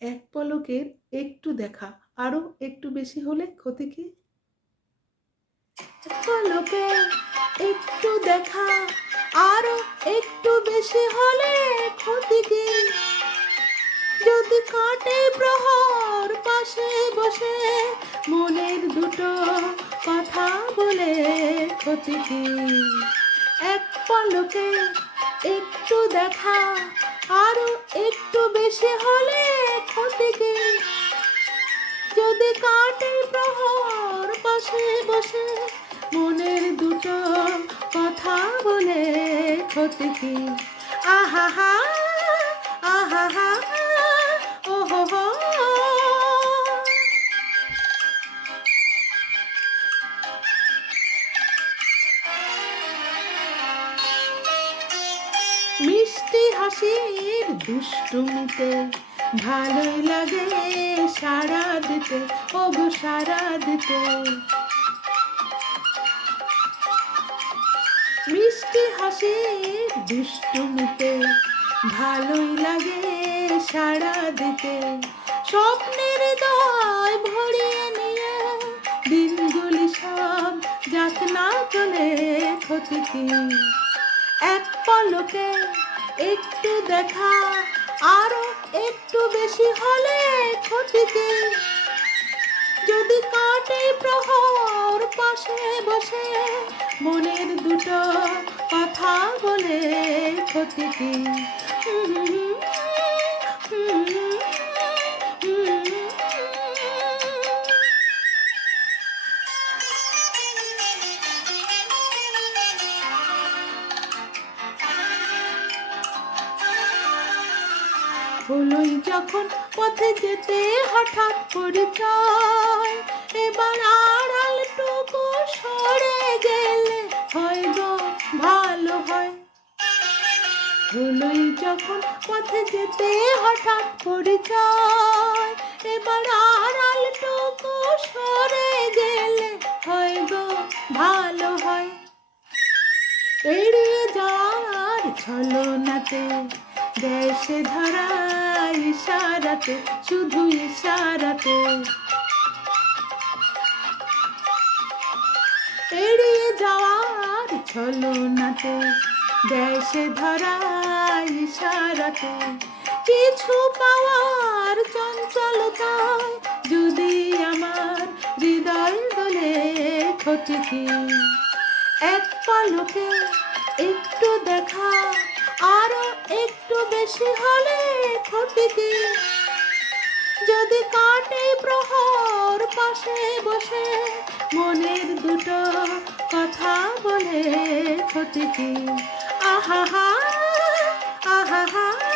এক পলকের একটু দেখা আরো একটু বেশি হলে ক্ষতি কি? এক পলকে একটু দেখা আরো একটু বেশি হলে ক্ষতি কি? যদি কাটে প্রহর পাশে বসে মনের দুটো কথা বলে ক্ষতি কি? এক পলকে একটু দেখা আরো একটু বেশি হলে ক্ষতি কি? যদি কাটে প্রহর পাশে বসে মনের দুটো কথা বলে ক্ষতি কি? আহা হা আহা হা ওহো হো। মিষ্টি হাসির দুষ্টুমিতে ভালোই লাগে সাড়া দিতে, ওগো সাড়া দিতে। মিষ্টি হাসির দুষ্টুমিতে ভালোই লাগে সাড়া দিতে। স্বপ্নের হৃদয় ভরিয়ে নিয়ে দিনগুলি সব যাক না চলে ক্ষতি কি? এক পলকে একটু দেখা আরো একটু বেশি হলে ক্ষতি কি? যদি কাটে প্রহর পাশে বসে মনের দুটো কথা বলে ক্ষতি কি? হলোই যখন পথে যেতে হঠাৎ পরিচয়, এবার আড়ালটুকু সরে গেলে হয় গো ভালো হয়। হলোই যখন পথে যেতে হঠাৎ পরিচয়, এবার আড়ালটুকু সরে গেলে হয় গো ভালো হয়। এড়িয়ে যাওয়ার ছলনাতে দেশে ধরা ইশারাতে, শুধু ইশারাতে। এড়িয়ে যাওয়ার ছলনাতে দেশে ধরা ইশারাতে। কিছু পাওয়ার চঞ্চলতায় যদি আমার হৃদয় দোলে ক্ষতি কি? এক পলকে একটু দেখা আরো একটু বেশি হলে ক্ষতি কি? যদি কাটে প্রহর পাশে বসে মনের দুটো কথা বলে ক্ষতি কি? আহা হা আহা হা।